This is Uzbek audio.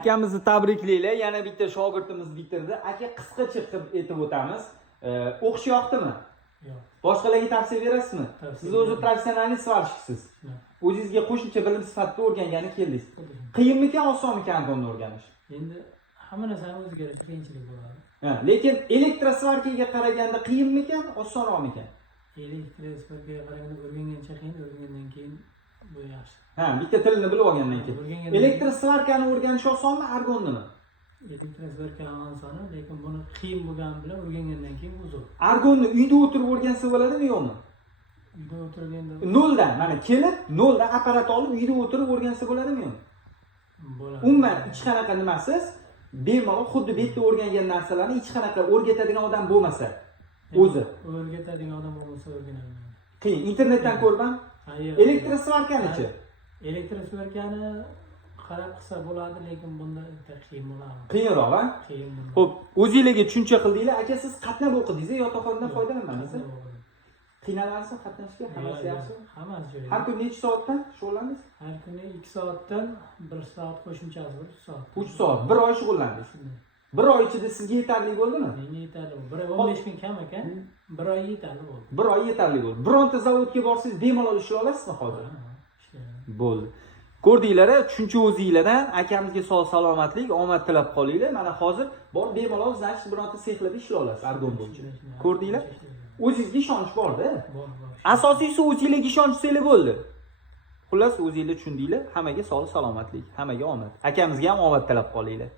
Akamizni tabriklaylar. Yana bitta shogirdimiz bitirdi. Aka qisqacha qilib aytib o'tamiz. O'qish yoqdimi? Yo'q. Boshqalarga tavsiya berasizmi? Siz o'zi professional svarshisiz. O'zingizga qo'shimcha bilim sifatida o'rgangani keldingiz. Qiyinmikan, osonmikan argonni o'rganish? Endi hamma narsani o'ziga yarasha qiyinchilik bo'ladi. Lekin elektrosvarkaga qaraganda qiyinmikan, osonroqmikan? Elektrosvarkaga qaraganda o'rgangancha qiyin, o'rgangandan keyin bu yaxshi. Bitta tilni bilib olgandan keyin. Elektrosvarkani o'rganish osonmi, argonnimi? Elektrosvarka oson, lekin buni qiyin bo'lgani bilan o'rgangandan keyin bu zo'r. Argonni uyda o'tirib o'rgansa bo'ladimi, yo'qmi? Uyda o'tirganda noldan, mana kelib, noldan apparat olib uyda o'tirib o'rgansa bo'ladimi, yo'qmi? Bo'ladi. Umuman hech qanaqa nimasiz, bemalol xuddi bu yerda o'rgangan narsalarni hech qanaqa o'rgatadigan odam bo'lmasa, o'zi o'rgatadigan odam bo'lmasa o'rganadi. qiyin. Internetdan ko'rmam. Elektrosvarkanichi? Elektrosvarkani qarab qilsa bo'ladi, lekin bunda qiyin bo'ladi. Qiyinroq, ha? Qiyin bo'ladi. Xo'p, o'zingizga tushuncha qildinglar. Aka, siz qatnab o'qidingiz, yotoqxonadan foydalanmadingiz? Qiynalasiz qatnashga, hammasi yaxshi. Hammasi joyida. Har kuni necha soatdan shug'ullandingiz? Har kuni 2 soatdan 1 soat qo'shimchasi 3 soat. 3 soat, 1 oy shug'ullandingiz. 1 oy ichida sizga yetarli bo'ldimi? Menga yetarli bo'ldi. 15 kun kam ekan, 1 oy yetarli bo'ldi. 1 oy yetarli bo'ldi. Bironta zavodga borsangiz bemalol ishlay olasizmi hozir? Bo'ldi. Ko'rdinglar, tushuncha o'zingizlardan akamizga sog' salomatlik, omad tilab qolinglar. Mana hozir bor bemalol значит bironta sexlarda ishlay olasiz argon bo'yicha. Ko'rdinglar? O'zingizga ishonch bor-da. Bor. Asosiysi o'zingizga ishonchsanglar bo'ldi. Xullas o'zingizlar tushundinglar. Hammaga sog' salomatlik, hammaga omad. Akamizga ham omad tilab qolinglar.